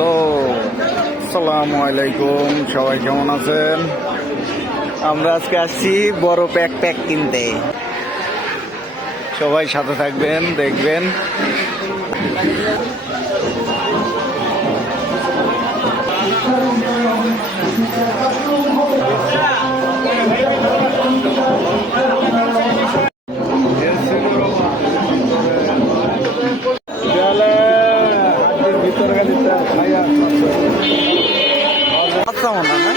Hello, আসসালামু আলাইকুম। সবাই কেমন আছেন? আমরা আজকে আসছি বড় প্যাক কিনতে। সবাই সাথে থাকবেন, দেখবেন। আচ্ছা মনে হয় না।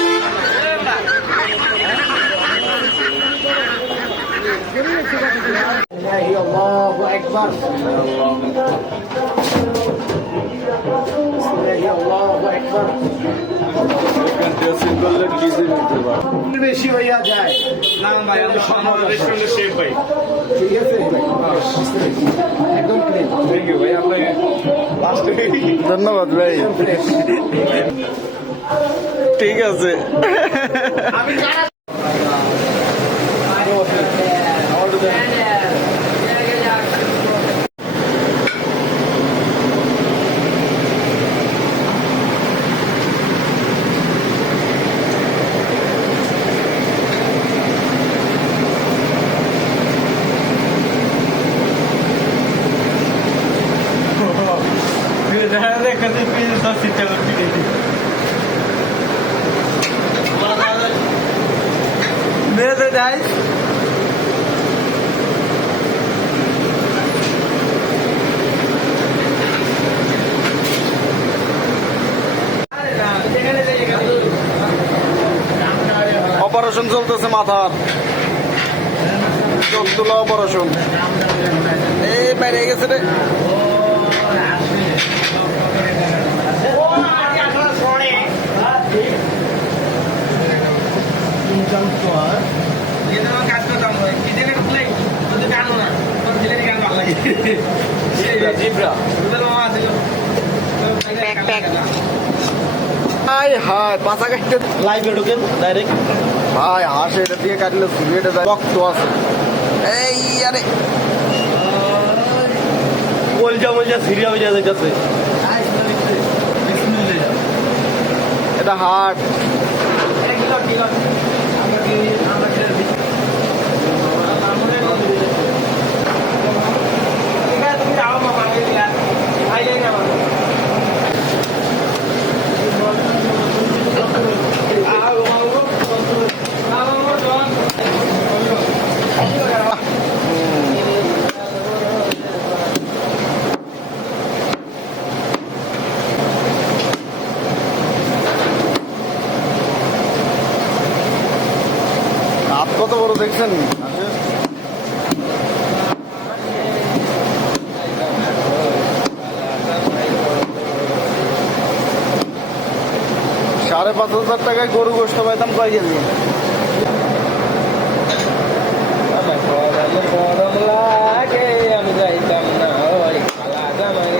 আল্লাহু আকবার, আল্লাহু আকবার। বেশি হইয়া যায় না ভাই, রেস্টুরেন্টের শেফ ভাই। ঠিক আছে একদম ক্লিন। থ্যাংক ইউ ভাই, আপনাকে ধন্যবাদ ভাই। ঠিক আছে। Medo dai. অপারেশন চলতেছে মাথার, চোখ তোলা অপারেশন। এই বাইরে গেছে রে। হায় পাশা কাটতে লাইভে ঢুকেন ডাইরেক্ট। ভাই হাঁস এটা দিয়ে কাটলে সিগারেটে যায়, রক্ত আছে। এই আরে বলজা সিরিয়া হয়ে যাচ্ছে। এটা হাট। কত বড় দেখছেন? 5,500 টাকায় গরু গোস্ত পাইতাম কয় কেজি? আমি যাইতাম না ওই খালা জামাই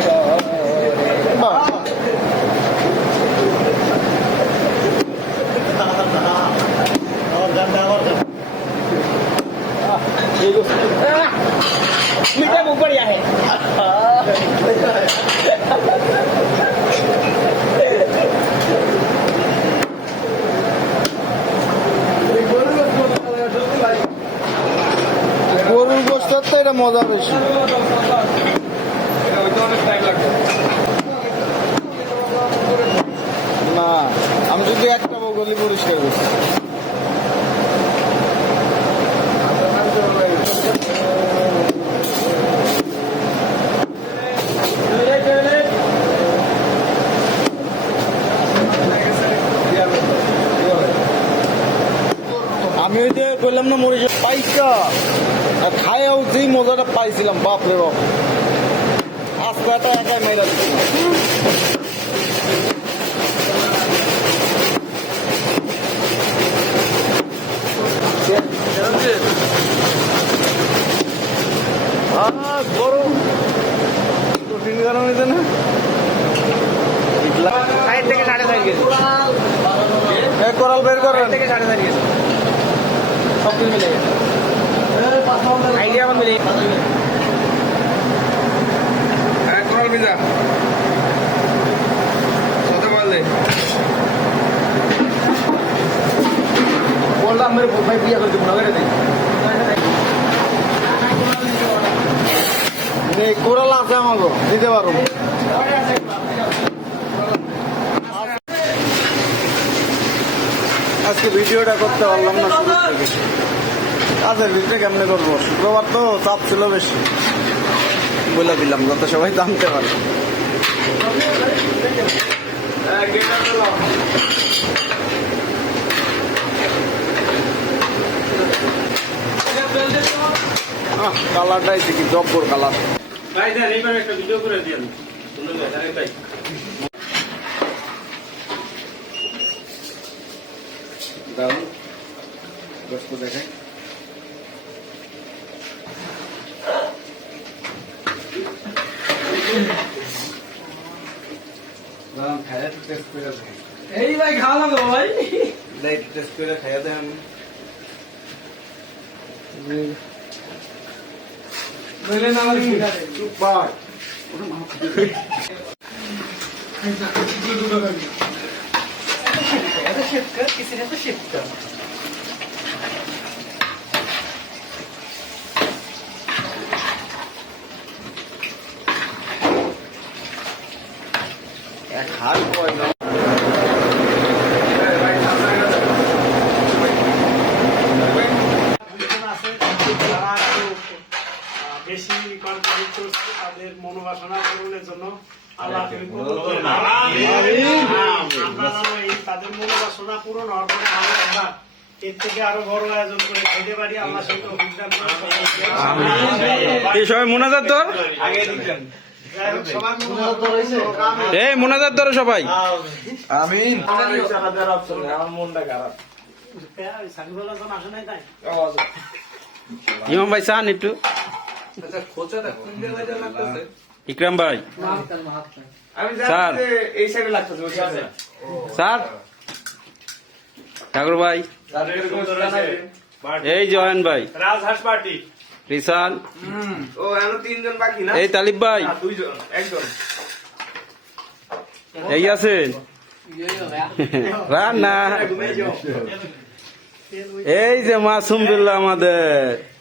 मीठा मुंह पर है। গরুর গোস্তের তো এটা মজা বেশি। না আমি যদি একটা বগলি পরিষ্কার করছি। আমি ওই যে বললাম না মরিচের পাইকা খায়াও যেই মজাটা পাইছিলাম, বাপরে বাপ। আস্তাটা একাই মেরা দিচ্ছিল। গরম কঠিন গরম হয়েছে না। থেকে 4.5 কেজি কোরাল বের করেন। থেকে 4.5 কেজি সব কিছু মিলে আইডিয়া মিলে। কোরাল ভিজা ভাই বিয়ে করে দেবো না করে দিই কোরাল আছে আমাকে দিতে পারো আজকে ভিডিওটা করতে পারলাম না শুরু থেকে কাজের ভিতরে কেমনে করবো শুক্রবার তো চাপ ছিল বেশি বলে দিলাম যাতে সবাই জানতে পারে কালারটাই কি জব্বর কালার ভাই দেন এইবার একটা ভিডিও করে দিন ভাই দাও দোস্ত দেখে এই ভাই খাওয়া লাগো ভাই টেস্ট করে খাইয়া দেন বলে না আমার কি খাবে সুপার এটা শেফ কর किसी ने तो শেফ কর এক হাল কয় না বেশি কন্ট্রিবিউট করছে তাদের মনোবাসনা পূরণের জন্য আল্লাহ তুমি তাদের মনোবাসনা পূরণ হওয়ার পরে আমরা এর থেকে আরো বড় আয়োজন করে খাইতে পারি আল্লাহ সেই অভিজ্ঞান এই সবাই মোনাজাত ধর এই মোনাজাত ধরো সবাই আমিন আমার মনটা খারাপ সাকিবুল্লাহ যখন আসে নাই তাই ইমাম ভাই চান একটু ইকরাম ভাই স্যার এই সাইডে লাগতেছে স্যার ঠাকুর ভাই এই জয়েন ভাই রাজহাঁস পার্টি রিসান ও এখনো তিনজন বাকি না এই তালিব ভাই দুইজন একজন এই আছেন রান্না এই যে মাসুম বিল্লাহ আমাদের